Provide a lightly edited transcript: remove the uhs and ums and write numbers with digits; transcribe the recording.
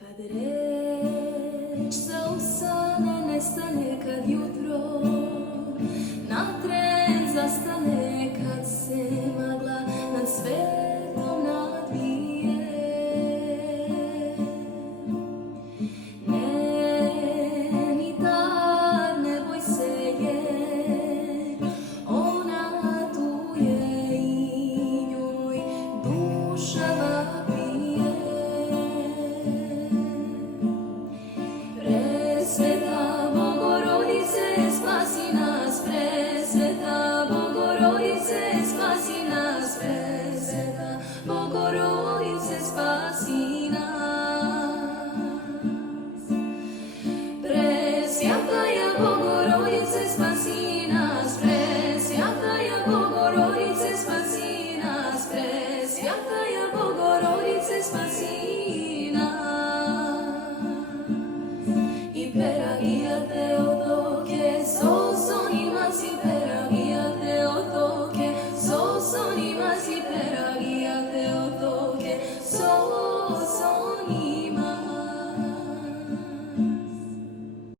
Kad reč zausane, nestane kad jutro na tren zastane, kad se magla nad sve